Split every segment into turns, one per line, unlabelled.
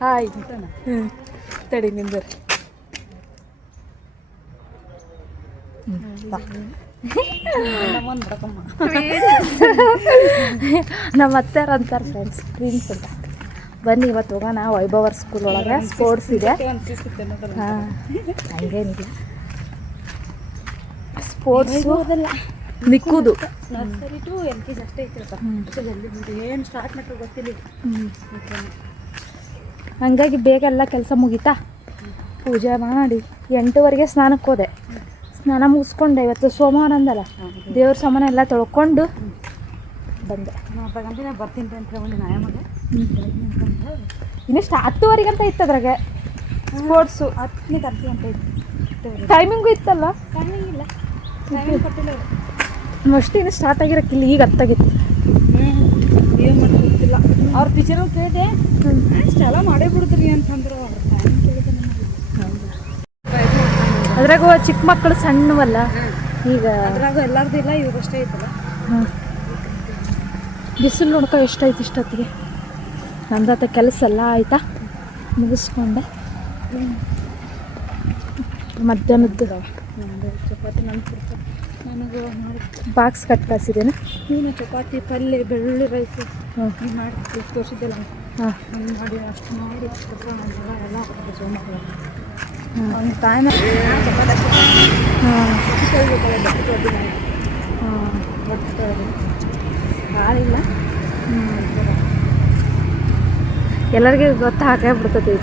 ಬಾಯ್ ಹ್ಞೂ ತಡಿ ನಿಂದು. ನಮ್ಮ ಅತ್ತೆಯವ್ರು ಅಂತಾರೆ ಫ್ರೆಂಡ್ಸ್ ಪ್ರಿನ್ಸ್ ಅಂತ. ಬನ್ನಿ, ಇವತ್ತು ಹೋಗೋಣ. ವೈಭವರ್ ಸ್ಕೂಲ್ ಒಳಗೆ ಸ್ಪೋರ್ಟ್ಸ್ ಇದೆ. ಹಾಂ sports sports ನಿಕ್ಕುದು.
Nursery to L K G ಅಷ್ಟೇ ಐತೆ ಏನು ಸ್ಟಾರ್ಟ್ ಮಾಡ್ಕೋ ಗೊತ್ತಿಲ್ಲ.
ಹಂಗಾಗಿ ಬೇಗ ಎಲ್ಲ ಕೆಲಸ ಮುಗೀತಾ? ಪೂಜೆ ಮಾಡಿ ಎಂಟುವರೆಗೆ ಸ್ನಾನಕ್ಕೆ ಹೋದೆ. ಸ್ನಾನ ಮುಗಿಸ್ಕೊಂಡೆ. ಇವತ್ತು ಸೋಮವಾರ ಅಂದಲ್ಲ? ದೇವ್ರ ಸಾಮಾನ ಎಲ್ಲ ತೊಳ್ಕೊಂಡು ಬಂದೆ.
ಬರ್ತೀನಿ
ಇನ್ನಿಷ್ಟು? ಹತ್ತುವರೆಗೆ ಅಂತ ಇತ್ತು ಅದ್ರಾಗೆ ಸ್ಪೋರ್ಟ್ಸು
ಹತ್ತನೇ ತರ್ತಿ ಅಂತ ಇತ್ತು.
ಟೈಮಿಂಗು ಇತ್ತಲ್ಲ?
ಟೈಮಿಂಗ್ ಇಲ್ಲ. ಟೈಮಿಂಗ್ ಕೊಟ್ಟಿಲ್ಲ
ಅಷ್ಟು ಇನ್ನು ಸ್ಟಾರ್ಟ್ ಆಗಿರಕ್ಕಿಲ್ಲ ಈಗ ಹತ್ತಾಗಿತ್ತು.
ಏನು ಅವ್ರ ಟೀಚರ್ ಕೇಳಿದೆ ಎಲ್ಲ ಮಾಡೇ ಬಿಡುದ್ರಿ ಅಂತಂದ್ರು
ಅದ್ರಾಗ ಚಿಕ್ಕ ಮಕ್ಕಳು ಸಣ್ಣವಲ್ಲ? ಈಗ
ಅದ್ರಾಗ ಎಲ್ಲಾರ್ದು ಇಲ್ಲ ಇವ್ರಷ್ಟೇ ಐತಲ್ಲ
ಹಾಂ ಬಿಸಿಲು ನೋಡ್ಕೊ ಎಷ್ಟಾಯ್ತು ಇಷ್ಟೊತ್ತಿಗೆ? ನಂದಾತ ಕೆಲಸ ಎಲ್ಲ ಆಯ್ತಾ? ಮುಗಿಸ್ಕೊಂಡೆ. ಮಧ್ಯಾಹ್ನದ್ದು.
ನಂದು ಚಪಾತಿ ಕೊಡ್ತಾರೆ ನನಗೆ
ಬಾಕ್ಸ್ ಕಟ್ ಕಳ್ಸಿದ್ದೇನೆ
ನೀನು ಚಪಾತಿ ಪಲ್ಯ ಬೆಳ್ಳುಳ್ಳಿ ರೈಸ್ ಮಾಡಿ ತೋರಿಸಿದ್ದೆಲ್ಲ
ಹಾಂ.
ಹಂಗೆ ಮಾಡಿ ಅಷ್ಟು ಮಾಡಿ ಕಸ ಮಾಡಿಲ್ಲ ಎಲ್ಲ ಅವ್ನ ಟೈಮ್ ಚಪಾತಿ
ಹಾಂ.
ತೊಳ್ಬೇಕಲ್ಲ
ಹಾಂ.
ಬಟ್ಟೆ ತೊಳೆದು. ಹಾಲಿಲ್ಲ
ಎಲ್ಲರಿಗೂ ಗೊತ್ತ ಹಾಕೇ ಬಿಡ್ತದೆ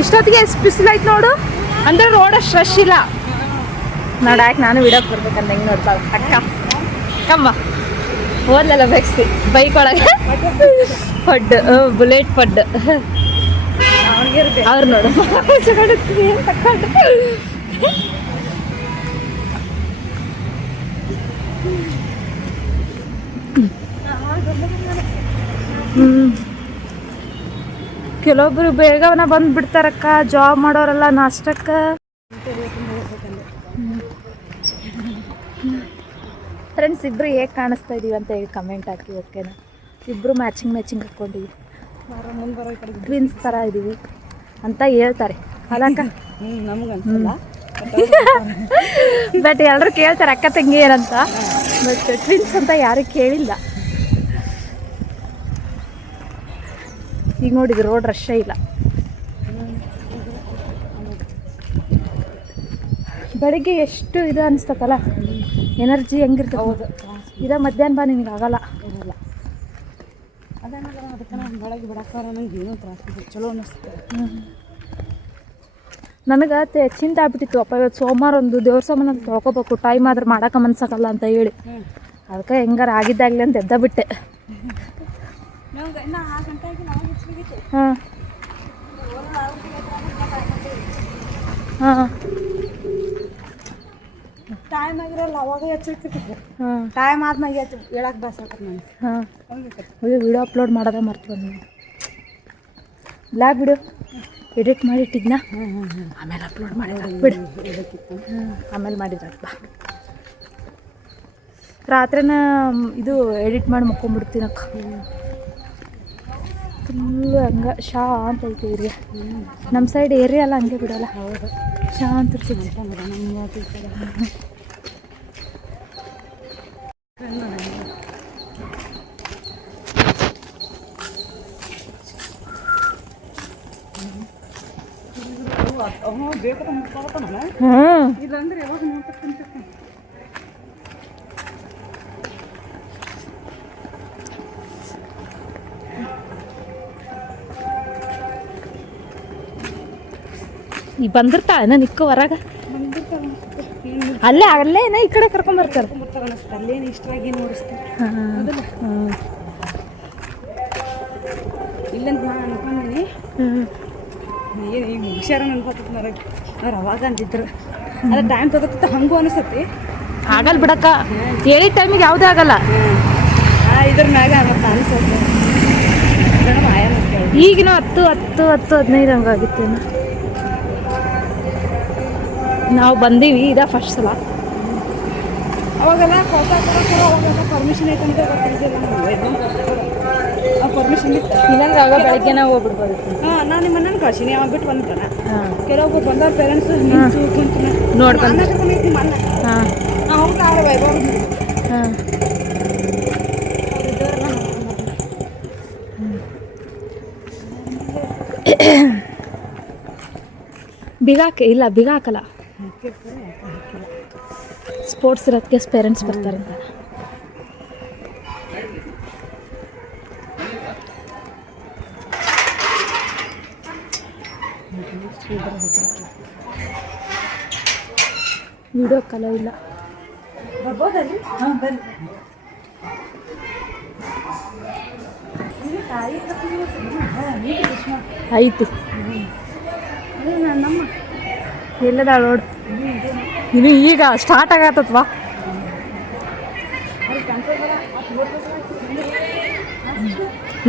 ಇಷ್ಟೊತ್ತಿಗೆ ಎಷ್ಟು ಬಿಸಿಲಾಯ್ತು ನೋಡು? ಅಂದ್ರೆ ರೋಡ್ ಅಷ್ಟು ರಶ್ ಇಲ್ಲ ನೋಡಾಕ್ ನಾನು ವಿಡೋಕ್ ಬರ್ಬೇಕಂತ ಹೆಂಗೆ ನೋಡ್ತಾಳ ಅಕ್ಕ. ಕಮ್ಮ. ಓದ್ಲಲ್ಲ ಬೆಕ್ಸಿ ಬೈಕ್ ಒಳಗೆ. ಫಡ್ ಬುಲೆಟ್ ಫಡ್
ಅವನಿಗೆ ಇರುತ್ತೆ
ಅವ್ರು ನೋಡು. ಜಗಡುತ್ತೀನಿ ಅಂತ ತಕೊಂಡು ಹ್ಮ್. ಕೆಲವೊಬ್ರು ಬೇಗವನ ಬಂದು ಬಿಡ್ತಾರಕ್ಕ ಜಾಬ್ ಮಾಡೋರೆಲ್ಲ ನಾಷ್ಟಕ್ಕ. ಫ್ರೆಂಡ್ಸ್ ಇಬ್ರು ಹೇಗೆ ಕಾಣಿಸ್ತಾ ಇದೀವಿ ಅಂತ ಹೇಳಿ ಕಮೆಂಟ್ ಹಾಕಿ ಓಕೆನಾ ಇಬ್ರು ಮ್ಯಾಚಿಂಗ್ ಮ್ಯಾಚಿಂಗ್ ಹಾಕ್ಕೊಂಡಿವಿ
ಕಡೆ
ಟ್ವಿನ್ಸ್ ಥರ ಇದೀವಿ ಅಂತ ಹೇಳ್ತಾರೆ. ಅಲ್ಲಕ್ಕ? ಬಟ್ ಎಲ್ಲರೂ ಕೇಳ್ತಾರೆ ಅಕ್ಕ ತಂಗಿ ಏನಂತ ಬಟ್ ಟ್ವಿನ್ಸ್ ಅಂತ ಯಾರು ಕೇಳಿಲ್ಲ. ಈಗ ನೋಡಿದ್ರು ರೋಡ್ ರಶ್ಶೇ ಇಲ್ಲ. ಬೆಳಿಗ್ಗೆ ಎಷ್ಟು ಇದು ಅನಿಸ್ತತ್ತಲ್ಲ ಎನರ್ಜಿ ಹೆಂಗಿರ್ತದೆ?
ಹೌದು.
ಇದ ಮಧ್ಯಾಹ್ನ ಬಾ ನಿನಗೆ ಆಗಲ್ಲ.
ಅದೇನಲ್ಲ ಅದಕ್ಕೆ ನಾನು ಬೆಳಗ್ಗೆ ಬಿಡಕ್ಕಾರ ನಂಗೆ ಏನೂ ತ್ರಾಸ ಚಲೋ ಅನ್ನಿಸ್ತದೆ
ನನಗೆ ತೆ ಚಿಂತೆ ಆಗ್ಬಿಟ್ಟಿತ್ತು ಅಪ್ಪ ಇವತ್ತು ಸೋಮವಾರ ಒಂದು ದೇವ್ರ ಸಾಮಾನು ತೊಳ್ಕೋಬೇಕು ಟೈಮ್ ಆದ್ರೆ ಮಾಡೋಕೆ ಮನ್ಸಾಗಲ್ಲ ಅಂತ ಹೇಳಿ. ಅದಕ್ಕೆ ಹೆಂಗಾರ ಆಗಿದ್ದಾಗಲಿ ಅಂತ ಎದ್ದ ಬಿಟ್ಟೆ. ಹಾಂ. ಹಾಂ.
ಟೈಮ್ ಆಗಿರಲ್ಲ ಅವಾಗ ಹೆಚ್ಚಿರ್ತಿತ್ತು
ಹಾಂ.
ಟೈಮ್ ಆದ್ಮೇಲೆ ಹೆಚ್ಚು ಹೇಳಕ್ಕೆ ಬಸ್ ನನಗೆ
ಹಾಂ. ವಿಡಿಯೋ ಅಪ್ಲೋಡ್ ಮಾಡೋದೇ ಮರ್ತು ಬಂದು ಬ್ಲಾಗ್ ಬಿಡು. ಎಡಿಟ್ ಮಾಡಿಟ್ಟಿದ್ನ ಆಮೇಲೆ ಅಪ್ಲೋಡ್ ಮಾಡಿದ್ರೆ ಬಿಡು ಹಾಂ. ಆಮೇಲೆ ಮಾಡಿದ್ರೆ ಬಾ. ರಾತ್ರಿನ ಇದು ಎಡಿಟ್ ಮಾಡಿ ಮಕ್ಕೊಂಬಿಡ್ತೀನಕ್ಕ ಫುಲ್ಲು ಹಂಗೆ ಶಾಂತ ಐತೆ ಏರಿಯಾ ನಮ್ಮ ಸೈಡ್ ಏರಿಯಾ ಎಲ್ಲ ಹಂಗೆ ಬಿಡೋಲ್ಲ.
ಬೇಕು ಮುಟ್ಕೋತಾನ
ಹ್ಞೂ
ನೋಡ್ತಿರ್ತೀನಿ
ಬಂದಿರ್ತಾಳೆ ನಾನು ಇಕ್ಕ ಹೊರಗೆ ಅಲ್ಲೇ ಅಲ್ಲೇ ಈ ಕಡೆ ಕರ್ಕೊಂಬರ್ತಾರೆ
ಅಲ್ಲೇನು ಇಷ್ಟವಾಗಿ ನೋಡಿಸ್ತಾರೆ ಇಲ್ಲಂತ ನಾನು ಅನ್ಕೊಂಡೀನಿ ಏನು ಈಗ ಹುಷಾರ ಅನ್ಕೋತೈತೆ ನನಗೆ ಅವ್ರು ಅವಾಗ ಅಂತಿದ್ರು ಅದ ಟೈಮ್ ತಗೋತ ಹಂಗೂ ಅನಿಸ್ತತಿ
ಆಗಲ್ಲ ಬಿಡಕ್ಕ. ಹೇಳಿ ಟೈಮಿಗೆ ಯಾವುದೇ ಆಗಲ್ಲ.
ಇದ್ರ ಮ್ಯಾಗ ಮತ್ತೆ ಅನಿಸ್ತೈತೆ
ಈಗಿನ ಹತ್ತು ಹತ್ತು ಹತ್ತು, ಹದಿನೈದು ಹಂಗಾಗಿತ್ತು ಏನೋ. ನಾವು ಬಂದೀವಿ ಇದ ಫಸ್ಟ್ ಸಲ.
ಅವಾಗೆಲ್ಲ ಕೊಡ್ತಾ ಕೊಡೋಕೆ ಅವಾಗೆಲ್ಲ ಪರ್ಮಿಷನ್ ಐತೆ ಅಂತ ಗೊತ್ತಿದ್ದಿಲ್ಲ ನಮ್ಗೆ ಪರ್ಮಿಷನ್ ಇತ್ತು
ಇಲ್ಲಂದ್ರೆ ಬೆಳಗ್ಗೆನೇ ಹೋಗ್ಬಿಡ್ಬೋದು.
ಹಾಂ ನಾನು ನಿಮ್ಮನ್ನ ಅಣ್ಣನ ಕಳ್ಸೀನಿ ಅವಾಗ ಬಿಟ್ಟು ಬಂದ್ಬಿಟ್ಟಾನ
ಹಾಂ.
ಕೆಲವೊಬ್ಬ ಬಂದವ್ರ ಪೇರೆಂಟ್ಸ್ ನಿಂತು ಕುಂತು
ನೋಡ್ಕೊಂಡು.
ಅಣ್ಣ.
ಹಾಂ.
ಅವ್ರು ಆಡ ವೈಭವ
ಹಾಂ. ಬಿಗಾಕ ಇಲ್ಲ ಬಿಗ ಹಾಕಲ್ಲ ಸ್ಪೋರ್ಟ್ಸ್ ಇರೋದಕ್ಕೆ ಪೇರೆಂಟ್ಸ್ ಬರ್ತಾರಂತ ವಿಡಿಯೋ ಕಲ ಇಲ್ಲ.
ಆಯಿತು.
ಎಲ್ಲದಾಳ ನೋಡು. ಇದು ಈಗ ಸ್ಟಾರ್ಟ್ ಆಗತ್ತತ್ವಾ?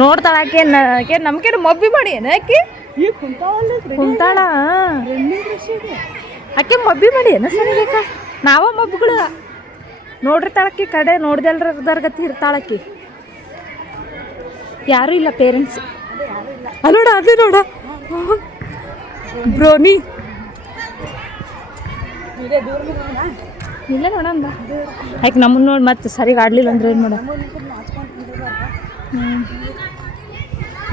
ನೋಡ್ತಾಳ ಆಕೆ ಆಕೆ ನಮ್ಕೇನು ಮಬ್ಬಿ ಮಾಡಿ ಏನ ಆಕೆ? ಕುಂತಾಳ ಆಕೆ ಮಬ್ಬಿ ಮಾಡಿ ಏನ ಸರಿಬೇಕ ನಾವ ಮಬ್ಬಿಗಳು. ನೋಡಿರ್ತಾಳಕ್ಕಿ ಕಡೆ ನೋಡ್ದಲ್ರದಾರ್ಗತಿ ಗತಿ ಇರ್ತಾಳಕ್ಕಿ ಯಾರು ಇಲ್ಲ ಪೇರೆಂಟ್ಸ್ ಅಲ್ಲೋಡ ಅದೇ ನೋಡ. ಬ್ರೋನಿ
ದೂರ ನೋಡೋಣ.
ಇಲ್ಲ ನೋಡಂದ ಆಯ್ಕೆ ನಮ್ಮನ್ನ ನೋಡಿ ಮತ್ತೆ ಸರಿಗೆ ಆಡಲಿಲ್ಲ ಅಂದ್ರೆ ಏನು ಮಾಡ.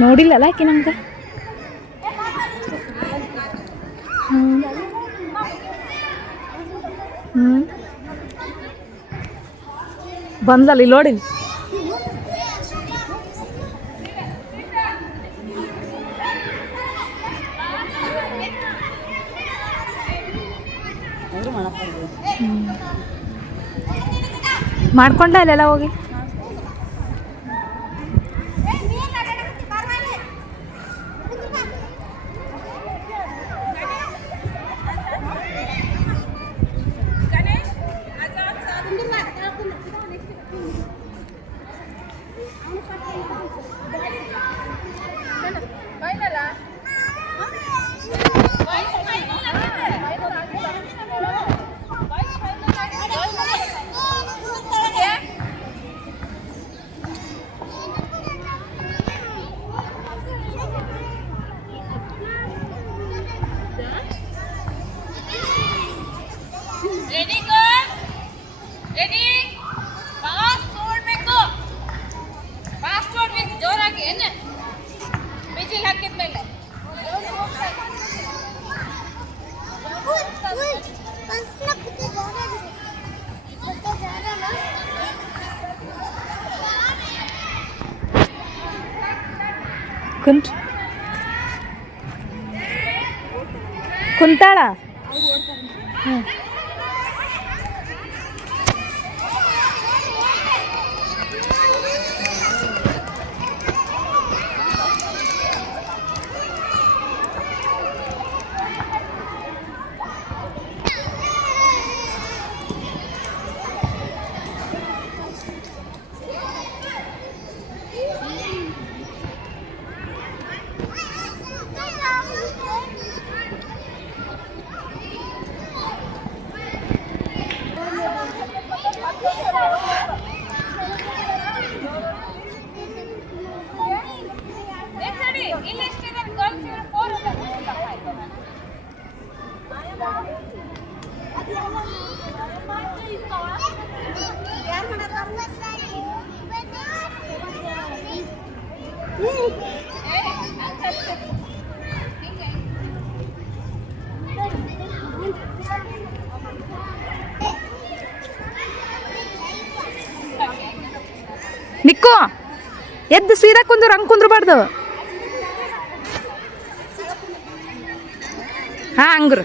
ನೋಡಿಲ್ಲಲ್ಲ ಯಾಕೆ ನಮ್ಗೆ? ಹ್ಞೂ ಹ್ಞೂ ಬಂದಲ್ಲ ಇಲ್ಲಿ ನೋಡಿ ಮಾಡ್ಕೊಂಡ ಅಲ್ಲೆಲ್ಲ ಹೋಗಿ
ರೆಡಿ ಗರ್ಲ್ ರೆಡಿ ಫಾಸ್ಟ್ ಓಡ್ಬೇಕು ಫಾಸ್ಟ್ ಓಡ್ಬೇಕು ಜೋರಾಗಿ ಏನು ಬಿಜಿಲ್ ಹಾಕಿದ್ಮೇಲೆ
ಕುಂತ್. ಕುಂತಾಳ? ಹ್ಞೂ ನಿಕ್ಕು. ಎದ್ದು ಸೀದಾ ಕುಂದ್ರು ಹಂಗೆ ಕುಂದ್ರಬಾರ್ದು. ಹಾಂ ಹಂಗ್ರು.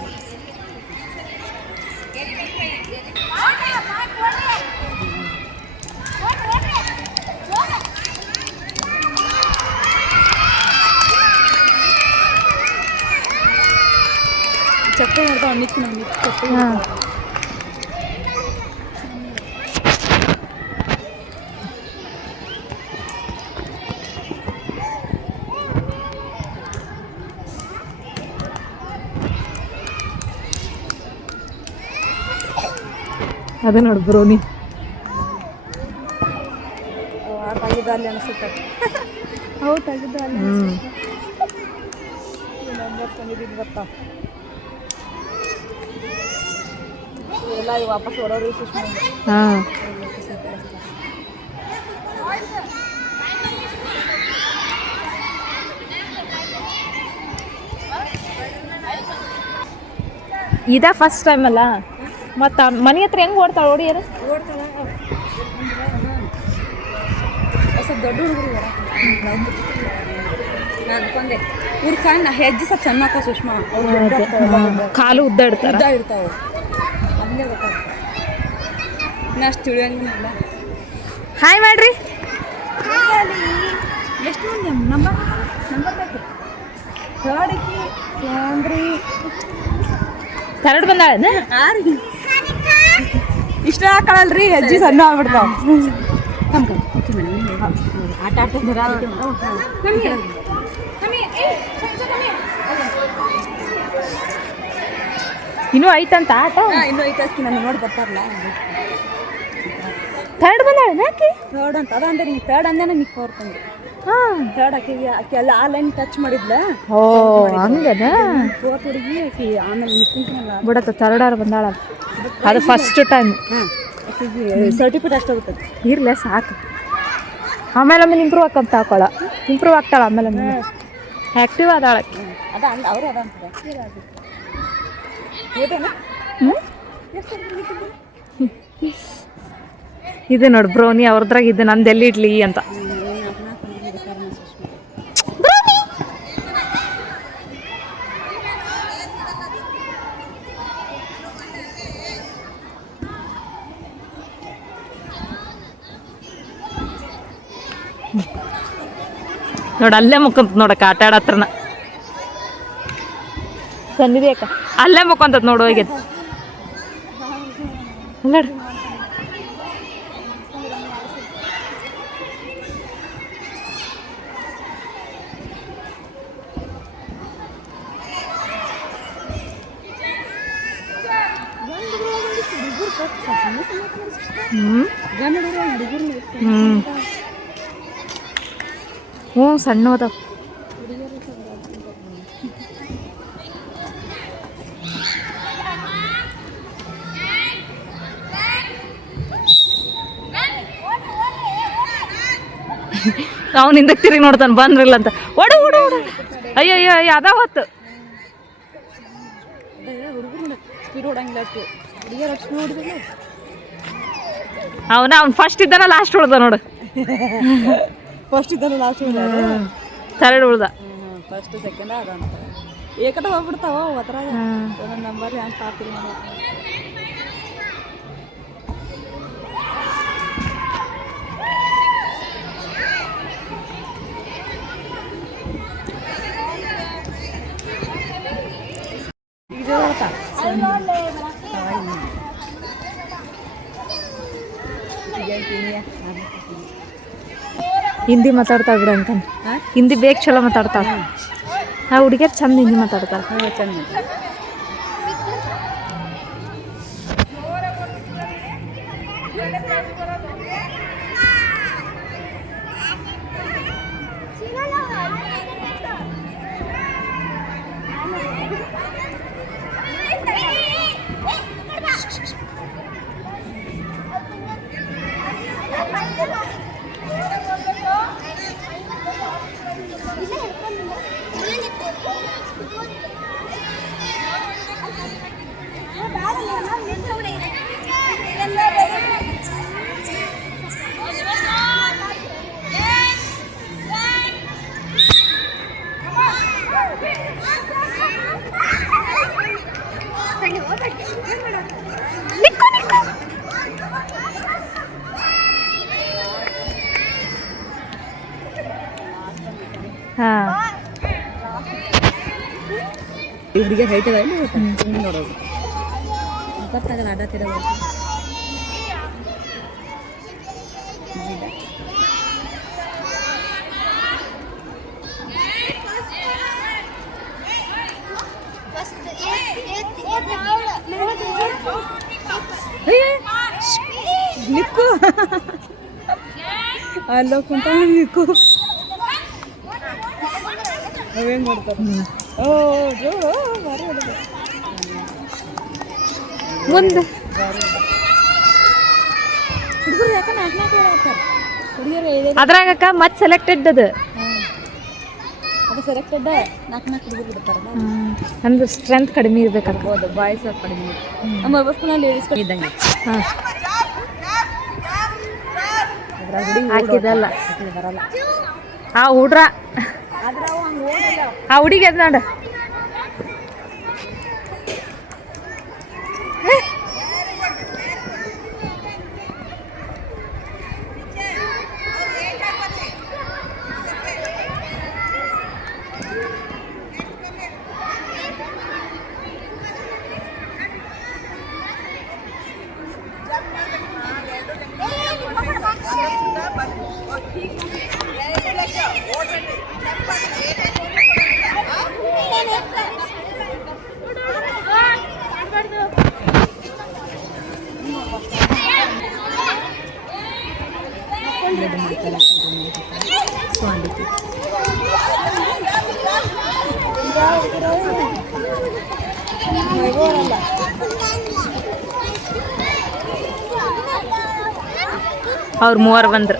ಹಾಂ. ಅದು ನೋಡು ಬ್ರೋನಿ
ಅಲ್ಲಿ ಅನಿಸುತ್ತೆ. ಹೌದು ಅಲ್ಲಿ
ಹ್ಞೂ
ನಂಬರ್ ತಂದಿದ್ದು ಗೊತ್ತಾ ಎಲ್ಲ ಈಗ ವಾಪಸ್ ಹೊರೋರು ಸುಷ್ಮಾ
ಹಾಂ. ಇದ ಫಸ್ಟ್ ಟೈಮ್ ಅಲ್ಲ? ಮತ್ತು ಮನೆ ಹತ್ರ ಹೆಂಗ್ ಓಡ್ತಾಳೆ
ಸ್ವಲ್ಪ ದೊಡ್ಡ ಹುಡುಗರು ಅನ್ಕೊಂಡೆ ಇವ್ರ ಹೆಜ್ಜೆ ಸ್ವಲ್ಪ ಚೆನ್ನಾಗ ಸುಷ್ಮಾ.
ಕಾಲು
ಉದ್ದ ಇರ್ತಾವ ಗೊತ್ತಾಗ್ತದೆ. ಇನ್ನು ಅಷ್ಟು ತಿಳಿಯಂಗಿಲ್ಲ.
ಹಾಯ್ ಮಾಡ್ರಿ
ಎಷ್ಟು ಮಂದಿ ನಂಬರ್ ನಂಬರ್ ಬೇಕು ಥರ್ಡ್ಕಿ ಸ್ಯಾಂದ್ರಿ
ಥರ್ಡ್ ಬಂದಾಳ
ಆರಿ ಇಷ್ಟ ಹಾಕಳಲ್ರಿ ಅಜ್ಜಿ ಸಣ್ಣ ಆಗ್ಬಿಡ್ತಾವ. ಆಟ ಆಡ್ತಿದ್ದಾರೆ
ಇನ್ನೂ ಐತಂತ? ಆಟ?
ಇನ್ನೂ ಐತೆ ನಾನು ನೋಡಿ ಬರ್ತಾರಲ್ಲ.
ಥರ್ಡ್ ಬಂದಾಳೆ ಆಕಿ?
ಥರ್ಡ್ ಅಂತ ಅದ ಅಂದ್ರೆ ನಿಂಗೆ ಥರ್ಡ್ ಅಂದೇನೆ ನಿಂಗೆ ಫೋರ್ತ್ ಅಂದೆ
ಹಾಂ.
ಥರ್ಡ್ ಆಕಿಗೆ ಆಕೆ ಎಲ್ಲ ಆ ಲೈನ್ ಟಚ್ ಮಾಡಿದ್ಲ?
ಓ ಹಂಗದ
ಫೋರ್ತ್ ಹುಡುಗಿ ಆಕಿ ಆಮೇಲೆ ನಿಂತಿಂತನಲ್ಲ
ಬಿಡತ್ತ ಥರ್ಡ್ ಆರ್ ಬಂದಾಳ ಅದು ಫಸ್ಟ್ ಟೈಮ್
ಹಾಂ ಆಕಿಗೆ ಸರ್ಟಿಫಿಕೇಟ್ ಅಷ್ಟು ಹೋಗುತ್ತೆ
ಇರ್ಲೆ ಸಾಕು. ಆಮೇಲೆ ಆಮೇಲೆ ಇಂಪ್ರೂವ್ ಆಕಂತ ಹಾಕೊಳ. ಇಂಪ್ರೂವ್ ಆಗ್ತಾಳ ಆಮೇಲೆ ಆಮೇಲೆ ಆ್ಯಕ್ಟಿವ್ ಆಕಿ.
ಅದ ಅವರು ಅದ?
ಇದು ನೋಡಿ ಬ್ರೋನಿ ಅವ್ರದ್ರಾಗ ಇದು ನಂದು ಎಲ್ಲಿ ಇಡ್ಲಿ ಅಂತ. ನೋಡಿ ಅಲ್ಲೇ ಮುಖ ನೋಡಿ ಆಟ ಆಡತ್ರನ ಸನ್ನಿಧಿ ಅಕ್ಕ ಅಲ್ಲೇ ಮುಕ್ಕಂತತ್ ನೋಡು ಹೋಗಿದ್ ನೋಡು ಹ್ಞೂ
ಗಂಡ ಹುಡುಗರು
ಹ್ಞೂ ಹ್ಞೂ ಸಣ್ಣ ಅವ್ನು ಹಿಂದಕ್ಕೆ ತಿರುಗಿ ನೋಡ್ತಾನೆ ಬಂದ್ರಿಲ್ಲ ಅಂತ. ಓಡು ಓಡು ಓಡು. ಅಯ್ಯೋ ಅಯ್ಯೋ ಅಯ್ಯೋ ಅದ ಹೊತ್ತು ಅವನ ಅವ್ನು ಫಸ್ಟ್ ಇದ್ದಾನ ಲಾಸ್ಟ್ ಉಳ್ದ ನೋಡು.
ಫಸ್ಟ್ ಇದ್ದಾನ ಲಾಸ್ಟ್
ಥರ್ಡ್ ಉಳ್ದ.
ಫಸ್ಟ್ ಸೆಕೆಂಡ್ ಅದ ಅಂತ ಏಕಟ ಹೋಗ್ಬಿಡ್ತಾವ ಒಂದೊಂದು ನಂಬರ್ ಹೆಂಗೆ ಪಾತಿಲ್ಲ ಇದು ಗೊತ್ತಾ?
ಹಿಂದಿ ಮಾತಾಡ್ತಾ ಬಿಡ ಅಂತ ಹಿಂದಿ ಬೇಗ ಚಲೋ ಮಾತಾಡ್ತಾಳೆ. ಆ ಹುಡುಗಿಯರು ಚಂದ ಹಿಂದಿ ಮಾತಾಡ್ತಾರೆ
ಚೆಂದ. ಹುಡುಗಿ ಹೈಟ್ ಅದ ಇಲ್ಲಿ ಸುಮ್ಮನೆ ನೋಡೋದು. ಗೊತ್ತಾಗಲ್ಲ ಅಡ್ಡ ತಿರೋದು ನಿಕ್ಕು. ಅಲ್ಲ ಕುಂತ ನಿಕ್ಕು. ಅವೇನ್ ಮಾಡ್ತಾರೆ? ಓ ಜೋ ಬಾರಿ ಹುಡುಗ
ಮುಂದೆ.
ಹುಡುಗರು ಯಾಕೆ ನಾಲ್ಕು ಹೇಳತ್ತಾರ
ಅದ್ರಾಗಕ್ಕ ಮತ್ತೆ ಸೆಲೆಕ್ಟೆಡ್ ಅದು.
ಅದು ಸೆಲೆಕ್ಟೆಡ್ ನಾಲ್ಕು ನಾಲ್ಕು ಹುಡುಗರು ಬಿಡ್ತಾರಲ್ಲ.
ಅಂದ್ರೆ ಸ್ಟ್ರೆಂತ್ ಕಡಿಮೆ ಇರಬೇಕು
ಹೌದು ಬಾಯ್ಸ್ ಕಡಿಮೆ. ನಮ್ಮ ಬಸ್ನಲ್ಲಿ ಲೇಡೀಸ್ ಇದ್ದಂಗೆ.
ಹಾಂ. ಹಾಕಿದಲ್ಲ ಆ ಹುಡ್ರ.
ಆದ್ರೆ ಅವು ಹಂಗೆ ಓಡಲ್ಲ
ಆ ಹುಡುಗಿ ಅದ್ ನೋಡು
ಸ್ವಾಂಡಿತಿ
ಅವ್ರು ಮೂವರು ಬಂದ್ರು.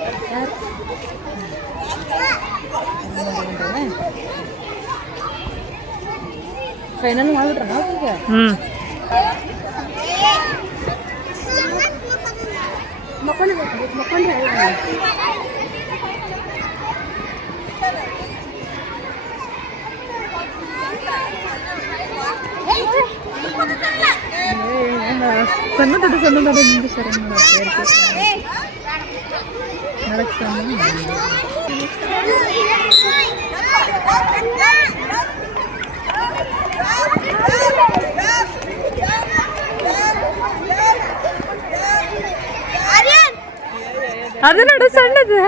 ಹ್ಞೂ
ಮಕ್ಕೊಂಡು ಸಣ್ಣ ದೊಡ್ಡ ಸಣ್ಣ ದೊಡ್ಡ ನಿಂದು ಸರ ನಡಕ್ ಸಣ್ಣ
ಅದು ನೋಡು ಸಣ್ಣದು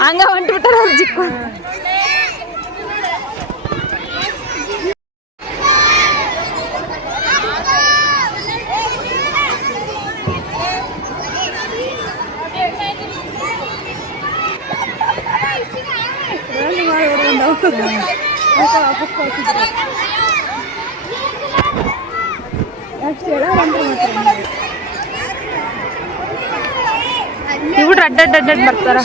ಹಂಗ ಹೊಂಟ್ಬಿಟ್ಟಾರ ಅವ್ರು ಚಿಕ್ಕ
ವಾಪಸ್ ಕಳ್ಸಿದ್ರು ಅಷ್ಟು ಹೇಳ ಬಂದ್ರೆ ಮಾತ್ರ
ಇವ್ರು ಅಡ್ಡ ಅಡ್ಡ ಅಡ್ಡ ಬರ್ತಾರ.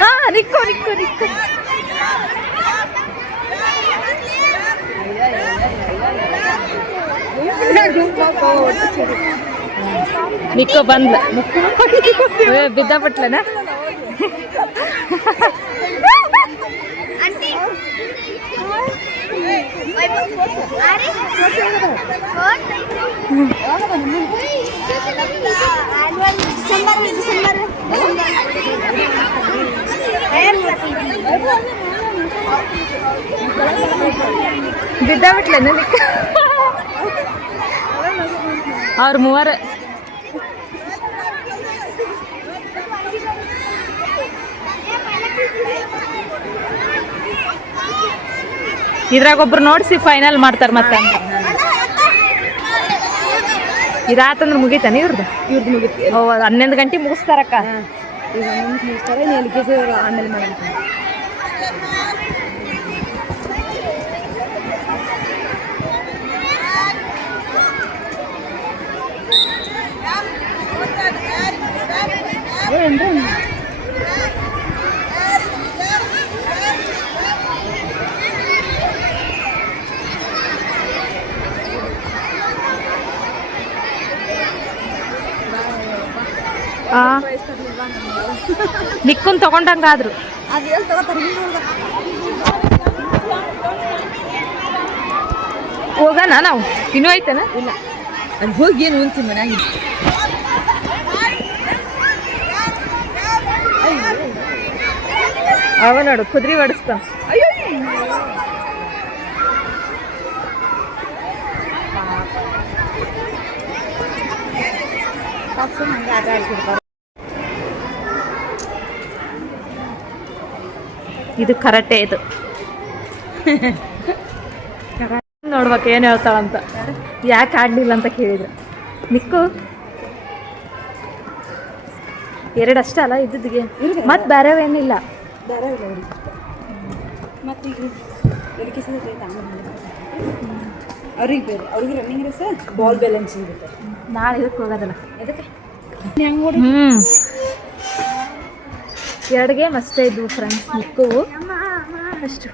ಹಾ ನಿಕ್ಕೋ ನಿಕ್ಕೋ ನಿಕ್ಕೋ. ನಿಕ್ಕೋ ಬಂದ್ಲ ಏ, ಬಿದ್ದ ಬಿಟ್ಲನ ಬಿದ್ದ ಬಿಟ್ಲನ ನಿಕ್ಕ ಅವ್ರ ಮೂವರು. ಇದ್ರಾಗ ಒಬ್ರು ನೋಡಿಸಿ ಫೈನಲ್ ಮಾಡ್ತಾರೆ ಮತ್ತೆ. ಇದಾತಂದ್ರೆ ಮುಗಿತಾನೆ ಇವ್ರದ್ದು
ಇವ್ರದ್ದು ಮುಗಿತು.
ಹನ್ನೊಂದು ಗಂಟೆ ಮುಗಿಸ್ತಾರಕ್ಕ.
ಆಮೇಲೆ
ಕೊಡ್ತಾರೇನ್ರಿ ನಿಕ್ಕನ್ ತಗೊಂಡಂಗಾದ್ರು. ಹೋಗೋಣ ನಾವು? ಇನ್ನೂ ಐತನ?
ಇಲ್ಲ. ಅದು ಹೋಗಿ ಏನು ಉಂಟು ಮನೆಯಾಗಿ
ಅವ ನೋಡು
ಆಟ ಆಡ್ತಿರ್ತಾರೆ
ಇದು ಕರಟೆ ಇದು. ನೋಡ್ಬೇಕು ಏನು ಹೇಳ್ತಾಳಂತ. ಯಾಕೆ ಆಡ್ಲಿಲ್ಲ ಅಂತ ಕೇಳಿದ್ರು. ನಿಕ್ಕು. ಎರಡಷ್ಟೇ ಅಲ್ಲ ಇದ್ದಿದ್ಗೆ ಮತ್ತೆ ಬೇರೆ ಏನಿಲ್ಲ
ಬೇರೆ ಇಲ್ಲ ಅವ್ರಿಗೆ ಮತ್ತು ಈಗ ಎಡಕ್ಕೆ ಸಿಗುತ್ತೆ ಅವ್ರಿಗೆ ಬೇರೆ ಅವ್ರಿಗೆ ರನ್ನಿಂಗ್ ರೇಸ್ ಬಾಲ್ ಬ್ಯಾಲೆನ್ಸಿಂಗ್ ಇರುತ್ತೆ
ನಾಳೆ ಇದಕ್ಕೆ ಹೋಗೋದಲ್ಲ
ಎದಕ್ಕೆ ಹೆಂಗೆ ನೋಡಿ
ಹ್ಞೂ ಎರಡು ಗೇಮ್ ಅಷ್ಟೇ ಇದ್ವು ಫ್ರೆಂಡ್ಸ್ ನಿಕ್ಕು ಅಷ್ಟು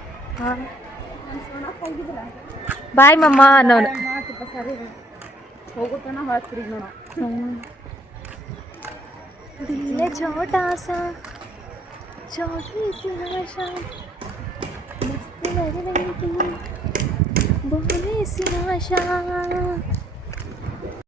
ಬಾಯ್ ಮಮ್ಮ ಅನ್ನೋನು
ಹೋಗುತ್ತಾನ ಹಾಕ್ತೀರಿ ನೋಡ
दिल छोटा सा चौकी सिनाशा मस्त बोले सिनाशा